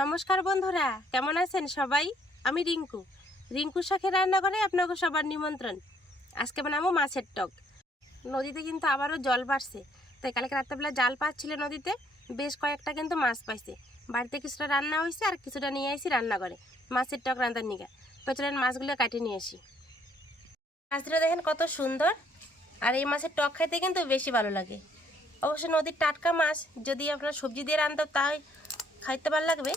নমস্কার বন্ধুরা, কেমন আছেন সবাই? আমি রিঙ্কু। রিঙ্কু শাখের রান্নাঘরে আপনাকে সবার নিমন্ত্রণ। আজকে বানাবো মাছের টক। নদীতে কিন্তু আবারও জল বাড়ছে, তাই কালকে রাত্রেবেলা জাল পাচ্ছিল নদীতে, বেশ কয়েকটা কিন্তু মাছ পাইছে। বাড়িতে কিছুটা রান্না হয়েছে আর কিছুটা নিয়ে আসি রান্নাঘরে, মাছের টক রান্নার নিগা। পেছনের মাছগুলো কাটে নিয়ে আসি। মাছগুলো দেখেন কত সুন্দর, আর এই মাছের টক খাইতে কিন্তু বেশি ভালো লাগে। অবশ্য নদীর টাটকা মাছ, যদি আপনার সবজি দিয়ে রান্ধব তাই খাইতে ভালো লাগবে।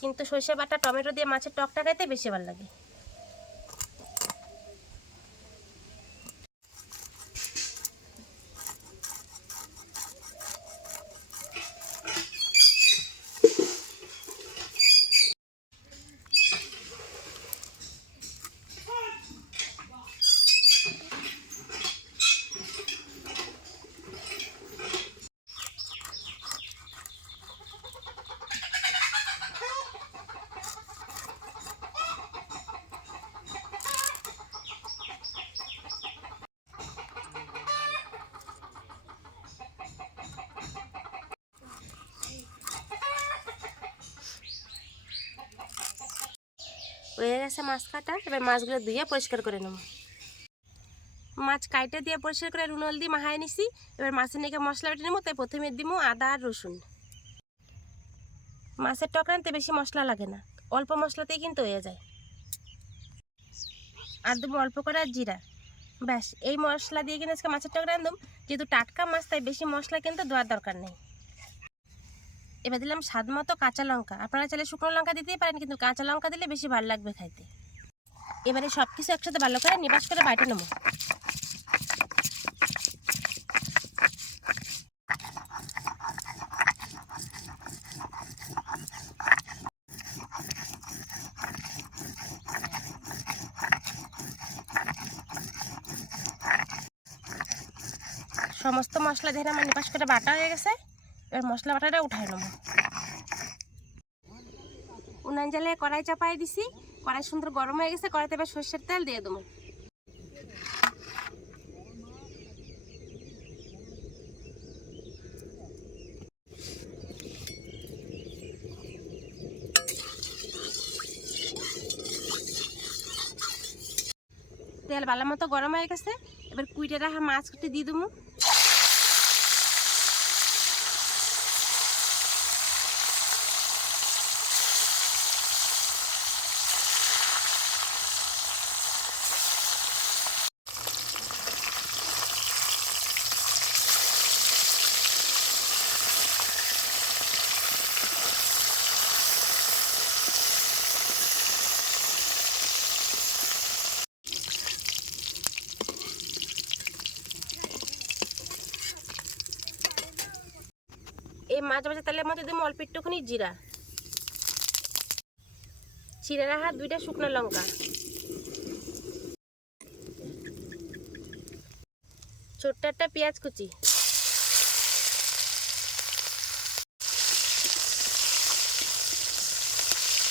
কিন্তু সর্ষে বাটা টমেটো দিয়ে মাছের টকটা খাইতে বেশি ভালো লাগে। হয়ে গেছে মাছ কাটা এবার মাছগুলো ধুয়ে পরিষ্কার করে নেব। মাছ কাইটে দিয়ে পরিষ্কার করে রুনল দিয়ে মাহাই নিছি। এবার মাছের নিকে মশলা বেটে নেব, তাই প্রথমে দিব আদা আর রসুন। মাছের টক রানতে বেশি মশলা লাগে না, অল্প মশলাতেই কিন্তু হয়ে যায়। আর দেবো অল্প করে জিরা। ব্যাস, এই মশলা দিয়ে কিন্তু আজকে মাছের টক রান্ধুম যেহেতু টাটকা মাছ, তাই বেশি মশলা কিন্তু দেওয়ার দরকার নেই। এবার দিলাম স্বাদ মতো কাঁচা লঙ্কা। আপনারা চাইলে শুকনো লঙ্কা দিতেই পারেন, কিন্তু কাঁচা লঙ্কা দিলে বেশি ভালো লাগবে খাইতে। এবারে সব কিছু একসাথে ভালো করে নিবাস করে বাইটে নেব। সমস্ত মশলা দিয়ে আমার নিপাস করে বাটা হয়ে গেছে। মশলা বাটাটা উঠাই নেব। উনান জালে কড়াই চাপাই দিছি, কড়াই সুন্দর গরম হয়ে গেছে, কড়াইতে এবার সর্ষের তেল দিয়ে দেবো। তেল ভালো মতো গরম হয়ে গেছে, এবার কুইটে রাখা মাছ কুটি দিয়ে দেবো। এই মাছ ভাজা তেলের মধ্যে দেবো অল্প একটুখানি জিরা। চিড়ে রাখা দুইটা শুকনো লঙ্কা। ছোট্ট একটা পেঁয়াজ কুচি।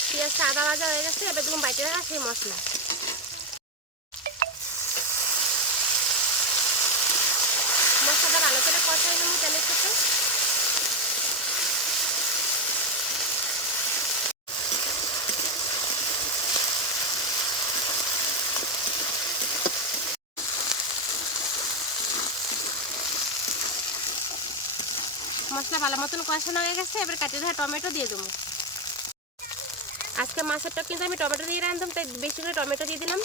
পেঁয়াজটা আদা ভাজা হয়ে গেছে, এবার দেখুন বাইটে রাখা সেই মশলা মশলাটা ভালো করে কষাই নেব তেলের সাথে মশলা ভালো মতন কষানো হয়ে গেছে, এবার কাটিয়ে ধরে টমেটো দিয়ে দেবো। আজকে মাছেরটা কিন্তু আমি টমেটো দিয়ে রাঁধতাম, তাই বেশি করে টমেটো দিয়ে দিলাম।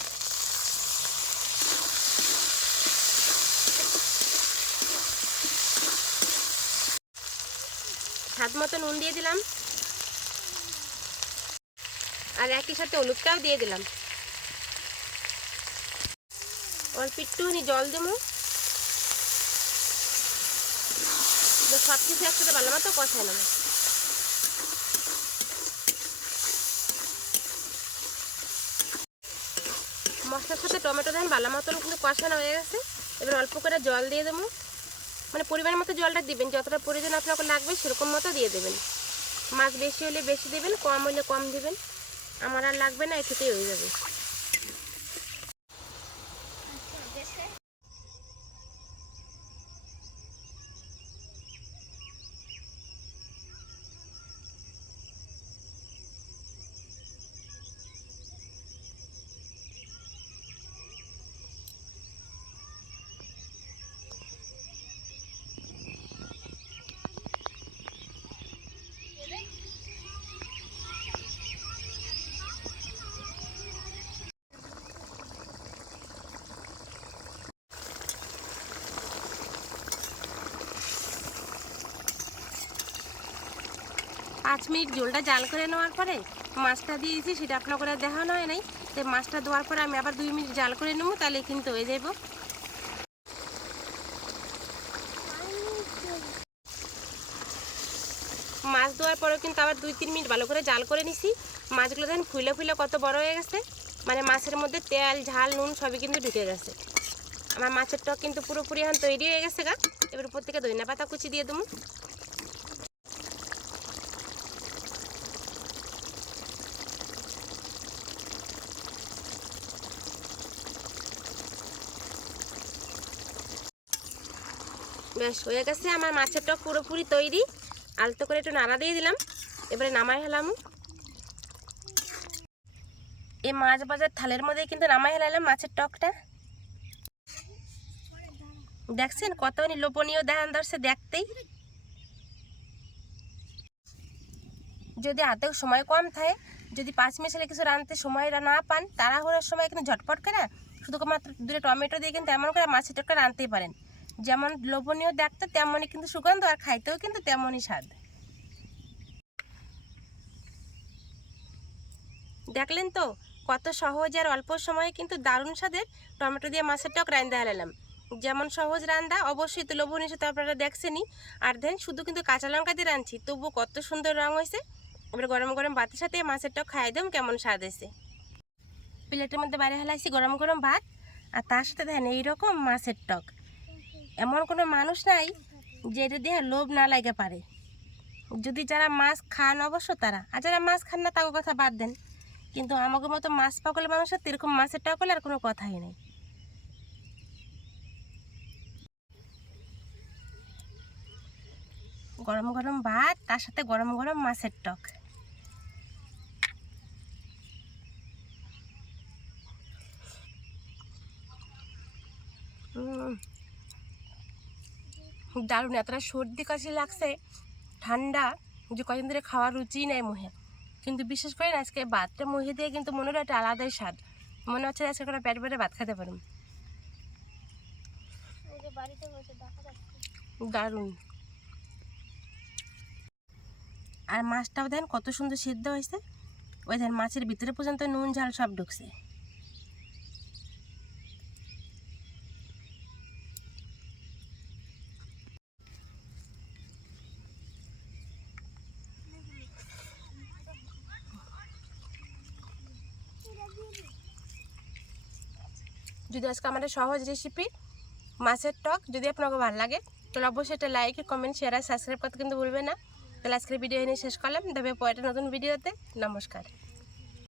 স্বাদ মতো নুন দিয়ে দিলাম। আর একই সাথে হলুদটাও দিয়ে দিলাম। অল্প একটুখানি জল দেবো। সব কিছু একসাথে ভালো মতো কষাই নেব। মশলার সাথে টমেটো দেন ভালো মতন কিন্তু কষানো হয়ে গেছে। এবার অল্প করে জল দিয়ে দেবো। মানে পরিমাণ মতো জলটা দিবেন, যতটা প্রয়োজন আপনাকে লাগবে সেরকম মতো দিয়ে দেবেন। মাছ বেশি হলে বেশি দেবেন, কম হলে কম দেবেন। আমার আর লাগবে না এটুকুই হয়ে যাবে। পাঁচ মিনিট ঝোলটা জাল করে নেওয়ার পরে মাছটা দিয়ে দিয়েছি, সেটা আপনার করে দেখানো হয় নাই। তো মাছটা দেওয়ার পরে আমি আবার দুই মিনিট জাল করে নেব, তাহলে কিন্তু হয়ে যাব মাছ দেওয়ার পরেও কিন্তু আবার দুই তিন মিনিট ভালো করে জাল করে নিছি। মাছগুলো দেখেন ফুলে ফুলে কত বড় হয়ে গেছে। মানে মাছের মধ্যে তেল, ঝাল, নুন সবই কিন্তু ঢুকে গেছে। আমার মাছের টক কিন্তু পুরোপুরি এখন তৈরি হয়ে গেছে গা। এবার উপর থেকে ধনিয়া পাতা কুচি দিয়ে দেবো। বেশ হয়ে গেছে। আমার মাছের টক পুরোপুরি তৈরি। আলতো করে একটু নাড়া দিয়ে দিলাম। এবারে নামাই হেলাম। এই মাছ বাজার থালের মধ্যে কিন্তু নামাই হেলালাম মাছের টকটা। দেখছেন কত লোপনীয় দেখান ধরছে দেখতেই। যদি হাতেও সময় কম থাকে, যদি পাঁচ মিশালে কিছু রাঁধতে সময় না পান, তাড়াহুড়োর সময় কিন্তু ঝটপট করে শুধু মাত্র দূরে টমেটো দিয়ে কিন্তু এমন করে মাছের টকটা রাঁধতেই পারেন। যেমন লোভনীয় দেখতে, তেমনই কিন্তু সুগন্ধ আর খাইতেও কিন্তু তেমনই স্বাদ। দেখলেন তো, কত সহজ আর অল্প সময়ে কিন্তু দারুণ স্বাদের টমেটো দিয়ে মাছের টক রান্দা হেলালাম যেমন সহজ রান্দা অবশ্যই তো লোভনীয় সাথে আপনারা দেখছেনই। আর দেন শুধু কিন্তু কাঁচা লঙ্কা দিয়ে রাঁধছি তবুও কত সুন্দর রং হয়েছে। এবার গরম গরম ভাতের সাথে মাছের টক খাই দাম কেমন স্বাদ হয়েছে। প্লেটের মধ্যে বাইরে হেলাইছি গরম গরম ভাত, আর তার সাথে দেখেন এইরকম মাছের টক। এমন কোনো মানুষ নাই যে এটা দিয়ে লোভ না লাগে পারে। যদি যারা মাছ খান অবশ্য তারা, আর যারা মাছ খান না তাকে কথা বাদ দেন। কিন্তু আমাকে মতো মাছ পাগল মানুষের এরকম মাছের টাকা আর কোনো কথাই নেই। গরম গরম ভাত, তার সাথে গরম গরম মাছের টক। উম। দারুণ এতটা সর্দি কাশি লাগছে ঠান্ডা যে কদিন ধরে খাওয়ার রুচি নেই মুহে। কিন্তু বিশেষ করে না আজকে ভাতটা মুহে দিয়ে কিন্তু মনে হলো একটা আলাদাই স্বাদ। মনে হচ্ছে আজকে কোনো পেট ভরে ভাত খেতে পারুন দারুণ। আর মাছটাও দেন কত সুন্দর সিদ্ধ হয়েছে। ওই দেন মাছের ভিতরে পর্যন্ত নুন ঝাল সব ঢুকছে। যদি আজকে আমাদের সহজ রেসিপি মাছের টক যদি আপনাকে ভালো লাগে, তাহলে অবশ্যই একটা লাইক কমেন্ট শেয়ার আর সাবস্ক্রাইব করতে কিন্তু ভুলবে না। তাহলে আজকের ভিডিও এনে শেষ করলাম। তবে পরের নতুন ভিডিওতে নমস্কার।